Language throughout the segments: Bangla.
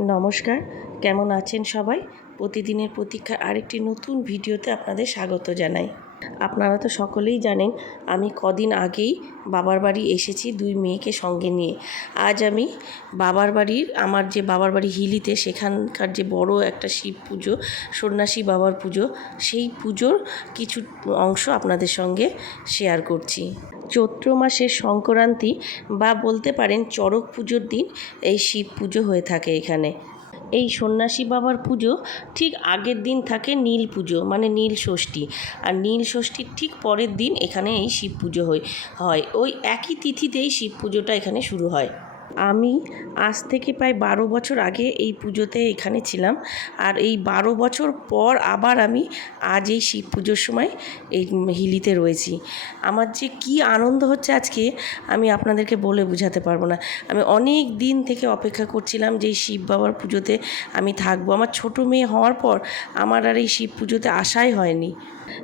নমস্কার। কেমন আছেন সবাই? প্রতিদিনের প্রতীক্ষা আরেকটি নতুন ভিডিওতে আপনাদের স্বাগত জানাই। আপনারা তো সকলেই জানেন, আমি কদিন আগেই বাবার বাড়ি এসেছি দুই মেয়েকে সঙ্গে নিয়ে। আজ আমি বাবার বাড়ির, আমার যে বাবার বাড়ি হিলিতে সেখানকার যে বড় একটা শিব পুজো, সন্ন্যাসী বাবার পুজো, সেই পুজোর কিছু অংশ আপনাদের সঙ্গে শেয়ার করছি। চৈত্র মাসের সংক্রান্তি বা বলতে পারেন চড়ক পুজোর দিন এই শিব পুজো হয়ে থাকে এখানে। এই সন্ন্যাসী বাবার পুজো ঠিক আগের দিন থাকে নীল পুজো মানে নীল ষষ্ঠী। আর নীল ষষ্ঠীর ঠিক পরের দিন এখানে এই শিব পুজো হয়। ওই একই তিথিতেই শিব পুজোটা এখানে শুরু হয়। আমি আজ থেকে প্রায় বারো বছর আগে এই পুজোতে এখানে ছিলাম। আর এই বারো বছর পর আবার আমি আজ এই শিব পুজোর সময় এই হিলিতে রয়েছি। আমার যে কি আনন্দ হচ্ছে আজকে, আমি আপনাদেরকে বলে বোঝাতে পারব না। আমি অনেক দিন থেকে অপেক্ষা করছিলাম যে এই শিব বাবার পুজোতে আমি থাকব। আমার ছোট মেয়ে হওয়ার পর আমার আর এই শিব পুজোতে আসাই হয়নি।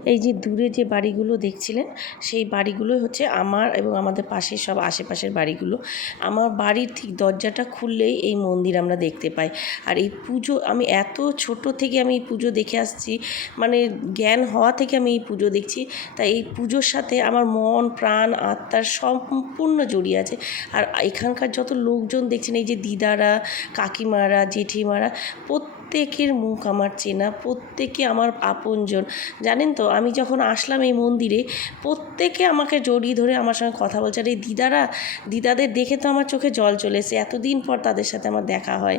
এই যে দূরে যে বাড়িগুলো দেখছিলেন, সেই বাড়িগুলোই হচ্ছে আমার এবং আমাদের পাশের সব আশেপাশের বাড়িগুলো। আমার বাড়ির ঠিক দরজাটা খুললেই এই মন্দির আমরা দেখতে পাই। আর এই পুজো, আমি এত ছোট থেকে আমি এই পুজো দেখে আসছি মানে জ্ঞান হওয়া থেকে আমি এই পুজো দেখছি, তাই এই পুজোর সাথে আমার মন, প্রাণ, আত্মার সম্পূর্ণ জড়িয়ে আছে। আর এখানকার যত লোকজন দেখছেন, এই যে দিদারা, কাকিমারা, জেঠিমারা প্রত্যেকের মুখ আমার চেনা, প্রত্যেকে আমার আপনজন। জানেন তো, আমি যখন আসলাম এই মন্দিরে, প্রত্যেকে আমাকে জড়িয়ে ধরে আমার সঙ্গে কথা বলছে। আর এই দিদারা, দিদাদের দেখে তো আমার চোখে জল চলেছে এতদিন পর তাদের সাথে আমার দেখা হয়।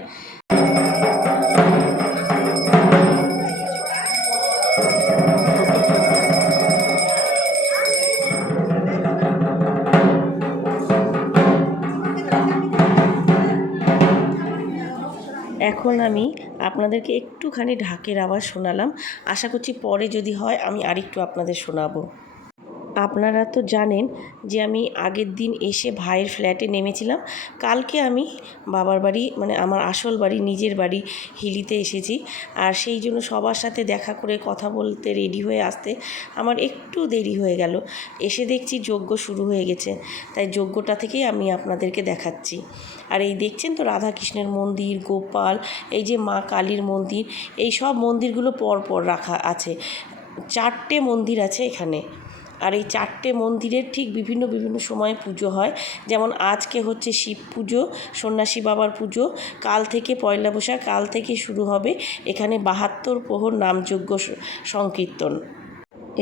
এখন আমি আপনাদেরকে একটুখানি ঢাকের আওয়াজ শোনালাম। আশা করছি পরে যদি হয় আমি আরেকটু আপনাদের শোনাবো। আপনারা তো জানেন যে আমি আগের দিন এসে ভাইয়ের ফ্ল্যাটে নেমেছিলাম। কালকে আমি বাবার বাড়ি মানে আমার আসল বাড়ি, নিজের বাড়ি হিলিতে এসেছি। আর সেই জন্য সবার সাথে দেখা করে কথা বলতে রেডি হয়ে আসতে আমার একটু দেরি হয়ে গেল। এসে দেখছি যজ্ঞ শুরু হয়ে গেছে। তাই যজ্ঞটা থেকেই আমি আপনাদেরকে দেখাচ্ছি। আর এই দেখছেন তো রাধাকৃষ্ণের মন্দির, গোপাল, এই যে মা কালীর মন্দির, এই সব মন্দিরগুলো পর পর রাখা আছে। চারটে মন্দির আছে এখানে। আর এই চারটে মন্দিরের ঠিক বিভিন্ন বিভিন্ন সময়ে পুজো হয়। যেমন আজকে হচ্ছে শিব পুজো, সন্ন্যাসী বাবার পুজো, কাল থেকে পয়লা বৈশাখ, কাল থেকে শুরু হবে এখানে বাহাত্তর প্রহর নামযজ্ঞ সংকীর্তন।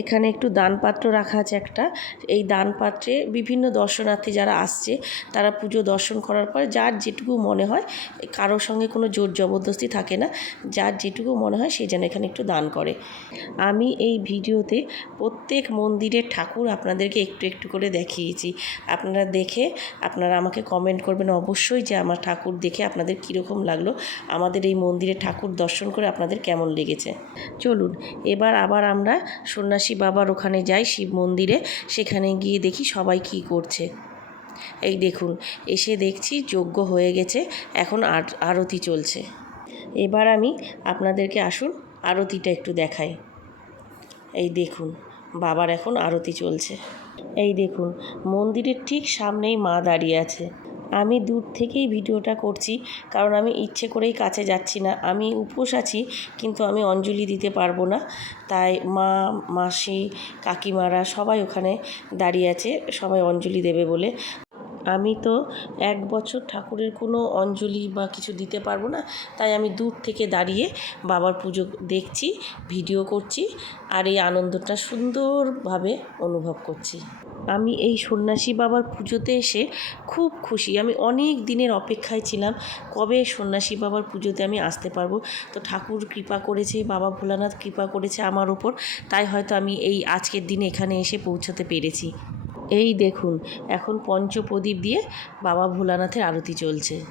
এখানে একটু দানপাত্র রাখা আছে একটা। এই দানপাত্রে বিভিন্ন দর্শনার্থী যারা আসছে, তারা পুজো দর্শন করার পর যার যেটুকু মনে হয় কারোর সঙ্গে কোনো জোর জবরদস্তি থাকে না, যার যেটুকু মনে হয় সে যেন এখানে একটু দান করে। আমি এই ভিডিওতে প্রত্যেক মন্দিরের ঠাকুর আপনাদেরকে একটু একটু করে দেখিয়েছি। আপনারা দেখে, আপনারা আমাকে কমেন্ট করবেন অবশ্যই যে আমার ঠাকুর দেখে আপনাদের কীরকম লাগল, আমাদের এই মন্দিরে ঠাকুর দর্শন করে আপনাদের কেমন লেগেছে। চলুন, এবার আবার আমরা সন্ন্যাসী বাবার ওখানে যাই শিব মন্দিরে। সেখানে গিয়ে দেখি সবাই কী করছে। এই দেখুন, এসে দেখছি যজ্ঞ হয়ে গেছে, এখন আর- আরতি চলছে। এবার আমি আপনাদেরকে আসুন, আরতিটা একটু দেখাই। এই দেখুন, বাবার এখন আরতি চলছে। এই দেখুন, মন্দিরের ঠিক সামনেই মা দাঁড়িয়ে আছে। আমি দূর থেকেই ভিডিওটা করছি, কারণ আমি ইচ্ছে করেই কাছে যাচ্ছি না। আমি উপোস আছি, কিন্তু আমি অঞ্জলি দিতে পারব না। তাই মা, মাসি, কাকিমারা সবাই ওখানে দাঁড়িয়ে আছে, সবাই অঞ্জলি দেবে বলে। আমি তো এক বছর ঠাকুরের কোনো অঞ্জলি বা কিছু দিতে পারব না, তাই আমি দূর থেকে দাঁড়িয়ে বাবার পুজো দেখছি, ভিডিও করছি, আর এই আনন্দটা সুন্দরভাবে অনুভব করছি। আমি এই সন্ন্যাসী বাবার পুজোতে এসে খুব খুশি। আমি অনেক দিনের অপেক্ষায় ছিলাম, কবে সন্ন্যাসী বাবার পুজোতে আমি আসতে পারব? তো ঠাকুর কৃপা করেছে, বাবা ভোলানাথ কৃপা করেছে আমার ওপর, তাই হয়তো আমি এই আজকের দিনে এখানে এসে পৌঁছাতে পেরেছি। এই দেখুন, এখন পঞ্চপ্রদীপ দিয়ে বাবা ভোলানাথের আরতি চলছে।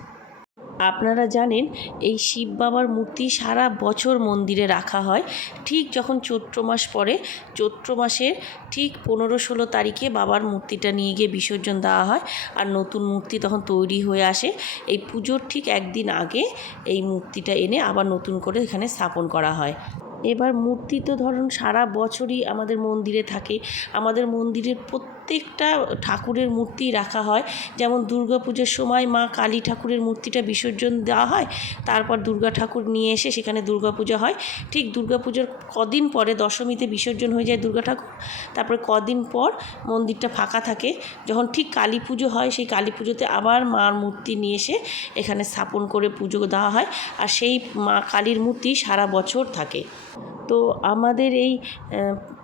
আপনারা জানেন, এই শিব বাবার মূর্তি সারা বছর মন্দিরে রাখা হয়। ঠিক যখন চৈত্র মাস পরে চৈত্র মাসের ঠিক পনেরো ষোলো তারিখে বাবার মূর্তিটা নিয়ে গিয়ে বিসর্জন দেওয়া হয় আর নতুন মূর্তি তখন তৈরি হয়ে আসে। এই পুজোর ঠিক একদিন আগে এই মূর্তিটা এনে আবার নতুন করে এখানে স্থাপন করা হয়। এবার মূর্তি তো ধরুন সারা বছরই আমাদের মন্দিরে থাকে। আমাদের মন্দিরের প্রত্যেক প্রত্যেকটা ঠাকুরের মূর্তি রাখা হয়। যেমন দুর্গা পুজোর সময় মা কালী ঠাকুরের মূর্তিটা বিসর্জন দেওয়া হয়, তারপর দুর্গা ঠাকুর নিয়ে এসে সেখানে দুর্গা পূজা হয়। ঠিক দুর্গা পুজোর কদিন পরে দশমীতে বিসর্জন হয়ে যায় দুর্গা ঠাকুর। তারপরে কদিন পর মন্দিরটা ফাঁকা থাকে। যখন ঠিক কালী পুজো হয়, সেই কালী পুজোতে আবার মার মূর্তি নিয়ে এসে এখানে স্থাপন করে পুজো দেওয়া হয়। আর সেই মা কালীর মূর্তি সারা বছর থাকে। তো আমাদের এই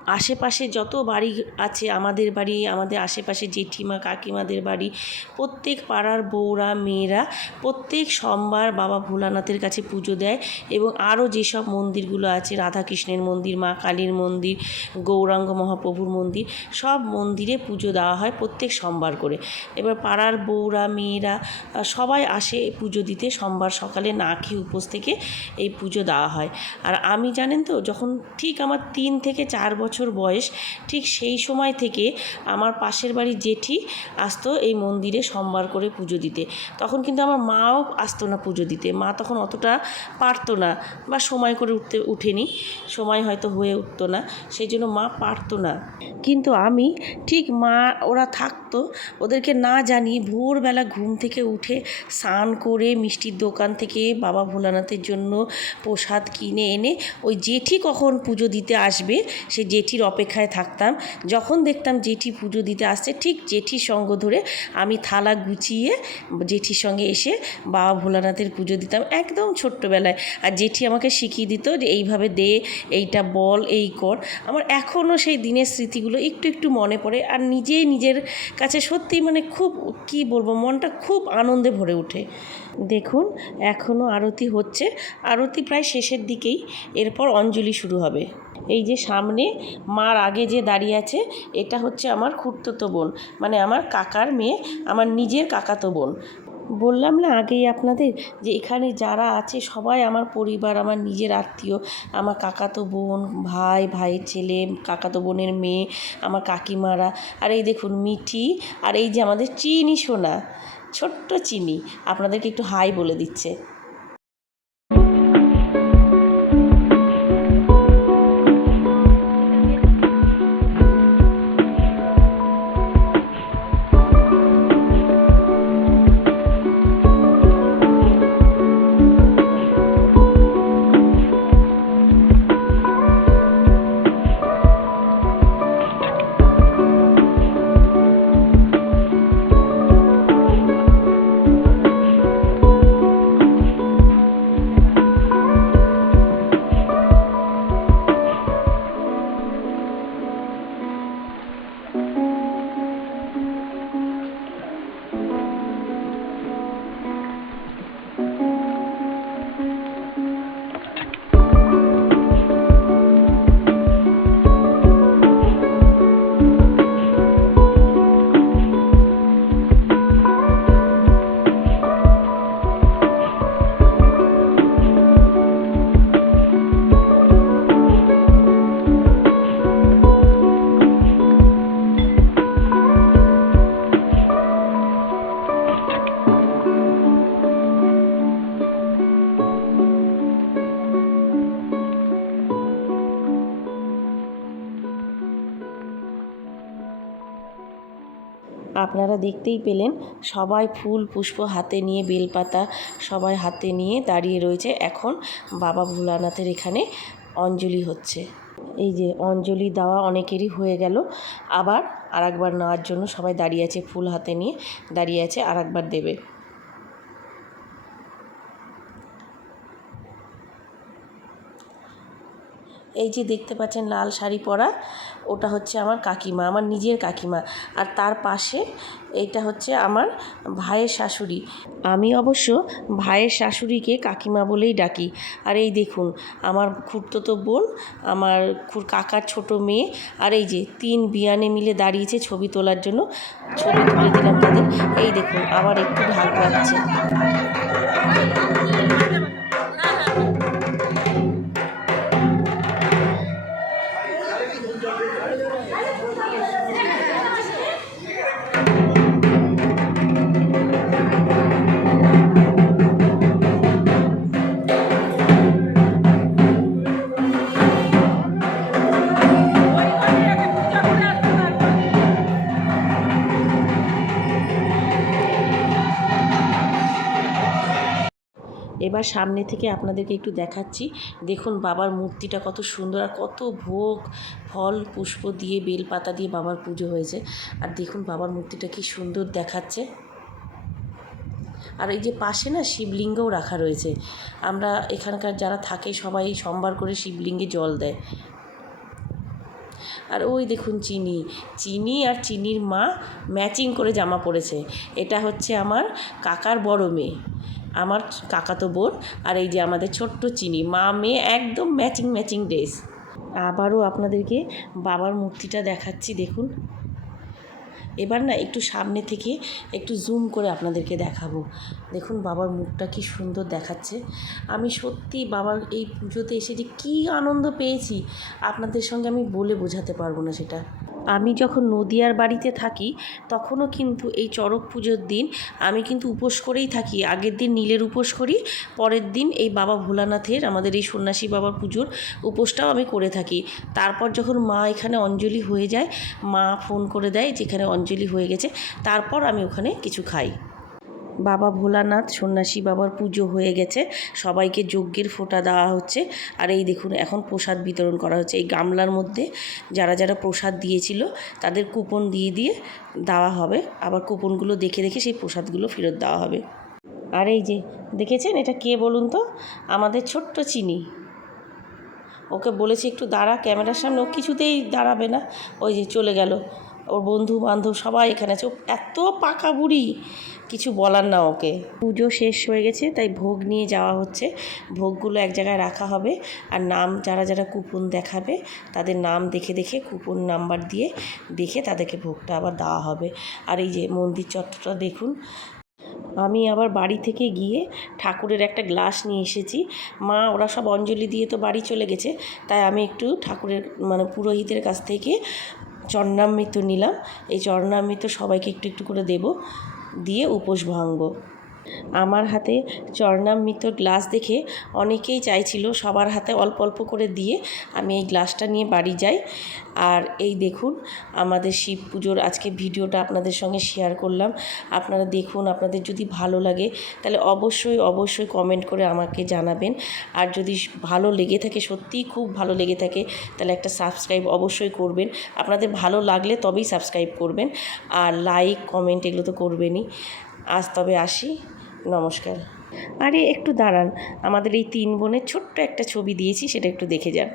আশেপাশে যত বাড়ি আছে আমাদের বাড়ি, আমাদের আশেপাশে জেঠিমা, কাকিমাদের বাড়ি, প্রত্যেক পাড়ার বউরা, মেয়েরা প্রত্যেক সোমবার বাবা ভোলানাথের কাছে পুজো দেয় এবং আরও যেসব মন্দিরগুলো আছে, রাধাকৃষ্ণের মন্দির, মা কালীর মন্দির, গৌরাঙ্গ মহাপ্রভুর মন্দির, সব মন্দিরে পুজো দেওয়া হয় প্রত্যেক সোমবার করে। এবার পাড়ার বউরা, মেয়েরা সবাই আসে পুজো দিতে, সোমবার সকালে না খেয়ে উপোস থেকে এই পুজো দেওয়া হয়। আর আমি জানেন তো, যখন ঠিক আমার তিন থেকে চার বছর বয়স, ঠিক সেই সময় থেকে আমার পাশের বাড়ির জেঠি আসতো এই মন্দিরে সোমবার করে পুজো দিতে। তখন কিন্তু আমার মাও আসতো না পুজো দিতে। মা তখন অতটা পারতো না বা সময় করে উঠতে উঠেনি। সময় হয়তো হয়ে উঠতো না, সেই জন্য মা পারতো না। কিন্তু আমি ঠিক মা, ওরা থাকতো, ওদেরকে না জানিয়ে ভোরবেলা ঘুম থেকে উঠে স্নান করে মিষ্টির দোকান থেকে বাবা ভোলানাথের জন্য প্রসাদ কিনে এনে ওই জেঠি কখন পুজো দিতে আসবে, সে জেঠির অপেক্ষায় থাকতাম। যখন দেখতাম জেঠি পুজো দিতে আসছে, ঠিক জেঠির সঙ্গ ধরে আমি থালা গুছিয়ে জেঠির সঙ্গে এসে বাবা ভোলানাথের পুজো দিতাম একদম ছোট্টবেলায়। আর জেঠি আমাকে শিখিয়ে দিত যে এইভাবে দে, এইটা বল, এই কর। আমার এখনও সেই দিনের স্মৃতিগুলো একটু একটু মনে পড়ে আর নিজেই নিজের কাছে সত্যিই মানে খুব, কি বলব, মনটা খুব আনন্দে ভরে ওঠে। দেখুন এখনও আরতি হচ্ছে। আরতি প্রায় শেষের দিকেই। এরপর অঞ্জলি শুরু হবে। এই যে সামনে মার আগে যে দাঁড়িয়ে আছে, এটা হচ্ছে আমার খুড়তুতো বোন। মানে আমার কাকার মেয়ে, আমার নিজের কাকাতো বোন। বললাম না আগেই আপনাদের যে এখানে যারা আছে সবাই আমার পরিবার, আমার নিজের আত্মীয়, আমার কাকাতো বোন, ভাই, ভাইয়ের ছেলে, কাকাতো বোনের মেয়ে, আমার কাকিমারা। আর এই দেখুন মিঠি, আর এই যে আমাদের চিনি সোনা, ছোট্ট চিনি, আপনাদেরকে একটু হাই বলে দিচ্ছে। আপনারা দেখতেই পেলেন, সবাই ফুল পুষ্প হাতে নিয়ে বেলপাতা সবাই হাতে নিয়ে দাঁড়িয়ে রয়েছে। এখন বাবা ভোলানাথের এখানে অঞ্জলি হচ্ছে। এই যে অঞ্জলি দেওয়া অনেকেরই হয়ে গেল। আবার আরেকবার নেওয়ার জন্য সবাই দাঁড়িয়ে আছে, ফুল হাতে নিয়ে দাঁড়িয়ে আছে, আরেকবার দেবে। এই যে দেখতে পাচ্ছেন লাল শাড়ি পরা, ওটা হচ্ছে আমার কাকিমা, আমার নিজের কাকিমা। আর তার পাশে এইটা হচ্ছে আমার ভাইয়ের শাশুড়ি। আমি অবশ্য ভাইয়ের শাশুড়িকে কাকিমা বলেই ডাকি। আর এই দেখুন, আমার খুড়তুতো বোন, আমার খুর কাকার ছোট মেয়ে, আর এই যে তিন বিয়ানে মিলে দাঁড়িয়েছে ছবি তোলার জন্য। ছবি তুলে দিলাম তাদের। এই দেখুন আবার একটু ঢাক বাজছে। এবার সামনে থেকে আপনাদেরকে একটু দেখাচ্ছি। দেখুন বাবার মূর্তিটা কত সুন্দর আর কত ভোগ, ফল, পুষ্প দিয়ে বেলপাতা দিয়ে বাবার পুজো হয়েছে। আর দেখুন বাবার মূর্তিটা কি সুন্দর দেখাচ্ছে। আর এই যে পাশে না শিবলিঙ্গও রাখা রয়েছে। আমরা এখানকার যারা থাকে সবাই সোমবার করে শিবলিঙ্গে জল দেয়। আর ওই দেখুন চিনি। চিনি আর চিনির মা ম্যাচিং করে জামা পরেছে। এটা হচ্ছে আমার কাকার বড় মেয়ে। আমার কাকাতো বোন আর এই যে আমাদের ছোট্ট চিনি, মা, মেয়ে, একদম ম্যাচিং ম্যাচিং ড্রেস আবারও আপনাদেরকে বাবার মূর্তিটা দেখাচ্ছি, দেখুন। এবার না একটু সামনে থেকে একটু জুম করে আপনাদেরকে দেখাবো। দেখুন বাবার মুখটা কি সুন্দর দেখাচ্ছে। আমি সত্যি বাবার এই পুজোতে এসে যে কী আনন্দ পেয়েছি, আপনাদের সঙ্গে আমি বলে বোঝাতে পারব না সেটা। আমি যখন নদিয়ার বাড়িতে থাকি, তখনও কিন্তু এই চড়ক পুজোর দিন আমি কিন্তু উপোস করেই থাকি। আগের দিন নীলের উপোস করি, পরের দিন এই বাবা ভোলানাথের, আমাদের এই সন্ন্যাসী বাবার পুজোর উপোসটাও আমি করে থাকি। তারপর যখন মা এখানে অঞ্জলি হয়ে যায়, মা ফোন করে দেয় যেখানে অঞ্জলি হয়ে গেছে, তারপর আমি ওখানে কিছু খাই। বাবা ভোলানাথ, সন্ন্যাসী বাবার পুজো হয়ে গেছে। সবাইকে যজ্ঞের ফোঁটা দেওয়া হচ্ছে। আর এই দেখুন, এখন প্রসাদ বিতরণ করা হচ্ছে। এই গামলার মধ্যে যারা যারা প্রসাদ দিয়েছিল, তাদের কুপন দিয়ে দিয়ে দেওয়া হবে। আবার কুপনগুলো দেখে দেখে সেই প্রসাদগুলো ফেরত দেওয়া হবে। আর এই যে, দেখেছেন এটা কে বলুন তো? আমাদের ছোট্ট চিনি। ওকে বলেছি, একটু দাঁড়া, ক্যামেরার সামনে। ও কিছুতেই দাঁড়াবে না। ওই যে চলে গেল। ওর বন্ধু বান্ধব সবাই এখানে আছে। এত পাকা বুড়ি, কিছু বলার না ওকে। পুজো শেষ হয়ে গেছে, তাই ভোগ নিয়ে যাওয়া হচ্ছে। ভোগগুলো এক জায়গায় রাখা হবে আর নাম যারা যারা কুপন দেখাবে, তাদের নাম দেখে দেখে, কুপন নাম্বার দিয়ে দেখে তাদেরকে ভোগটা আবার দেওয়া হবে। আর এই যে মন্দির চত্বরটা দেখুন, আমি আবার বাড়ি থেকে গিয়ে ঠাকুরের একটা গ্লাস নিয়ে এসেছি। মা, ওরা সব অঞ্জলি দিয়ে তো বাড়ি চলে গেছে, তাই আমি একটু ঠাকুরের মানে পুরোহিতের কাছ থেকে চরণামৃত নিলাম। এই চরণামৃত সবাইকে একটু একটু করে দেবো। দিয়ে উপোস ভাঙবো আমার হাতে চরণামৃত গ্লাস দেখে অনেকেই চাইছিল সবার হাতে অল্প অল্প করে দিয়ে আমি এই গ্লাসটা নিয়ে বাড়ি যাই। আর এই দেখুন, আমাদের শিব পুজোর আজকে ভিডিওটা আপনাদের সঙ্গে শেয়ার করলাম। আপনারা দেখুন, আপনাদের যদি ভালো লাগে, তাহলে অবশ্যই অবশ্যই কমেন্ট করে আমাকে জানাবেন। আর যদি ভালো লেগে থাকে, সত্যিই খুব ভালো লেগে থাকে, তাহলে একটা সাবস্ক্রাইব অবশ্যই করবেন। আপনাদের ভালো লাগলে তবেই সাবস্ক্রাইব করবেন। আর লাইক কমেন্ট এগুলো তো করবেনই। আজ তবে আসি। নমস্কার। আরে একটু দাঁড়ান, আমাদের এই তিন বোনের ছোট্ট একটা ছবি দিয়েছি, সেটা একটু দেখে যান।